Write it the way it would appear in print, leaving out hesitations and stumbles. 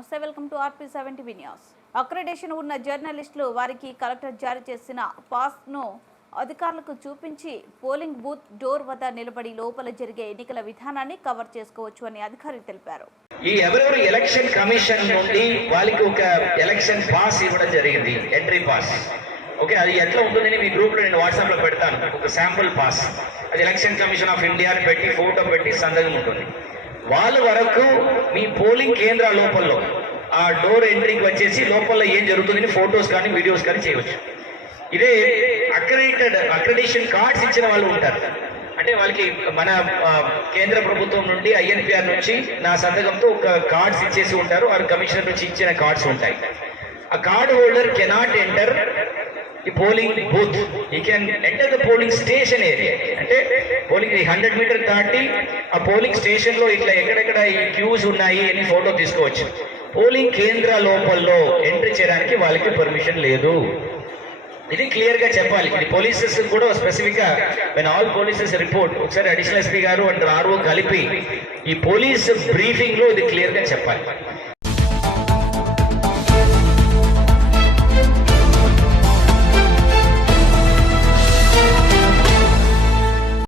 నమస్తే, welcome to RP7 TV news. Accreditation ఉన్న జర్నలిస్టులు వారికి కలెక్టర్ జారీ చేసిన పాస్ను అధికారులకు చూపించి పోలింగ్ బూత్ డోర్ వద్ద నిలబడి లోపల జరిగే ఎన్నికల విధానాన్ని కవర్ చేసుకోవచ్చు అని అధికారులు తెలిపారు. ఈ ఎవరెవరు ఎలక్షన్ కమిషన్ నుండి వాళ్ళకి ఒక ఎలక్షన్ పాస్ ఇవ్వడం జరిగింది, ఎంట్రీ పాస్. ఓకే, అది ఎట్లా ఉంటుందని మీ గ్రూప్ లో నేను వాట్సాప్ లో పెడతాను. ఒక శాంపుల్ పాస్, అది ఎలక్షన్ కమిషన్ ఆఫ్ ఇండియా అని పెట్టి ఫోటో పెట్టి సందేహం ఉంటుంది. వాళ్ళ వరకు మీ పోలింగ్ కేంద్ర లోపల ఆ డోర్ ఎంట్రీకి వచ్చేసి లోపల ఏం జరుగుతుందని ఫొటోస్ కానీ వీడియోస్ కానీ చేయవచ్చు. ఇదే అక్రెడిటేషన్ కార్డ్స్ ఇచ్చిన వాళ్ళు ఉంటారు. అంటే వాళ్ళకి మన కేంద్ర ప్రభుత్వం నుండి INPR నుంచి నా సంతకంతో ఒక కార్డ్స్ ఇచ్చేసి ఉంటారు. వారు కమిషనర్ నుంచి ఇచ్చిన కార్డ్స్ ఉంటాయి. ఆ కార్డ్ హోల్డర్ కెనాట్ ఎంటర్ ఈ పోలింగ్ బూత్, ఈ can enter the polling station area. అంటే పోలింగ్ 100 మీటర్ దాటి ఆ పోలింగ్ స్టేషన్ లో ఇట్లా ఎక్కడెక్కడ ఈ క్యూస్ ఉన్నాయి అని ఫోటో తీసుకోవచ్చు. పోలింగ్ కేంద్ర లోపల్లో ఎంట్రీ చేయడానికి వాళ్ళకి పర్మిషన్ లేదు. ఇది క్లియర్ గా చెప్పాలి. ఇది పోలీసెస్ కూడా స్పెసిఫిక్ గా ఆల్ పోలీసెస్ రిపోర్ట్ ఒకసారి అడిషనల్ SP గారు అండ్ RO కలిపి ఈ పోలీస్ బ్రీఫింగ్ లో ఇది క్లియర్ గా చెప్పాలి.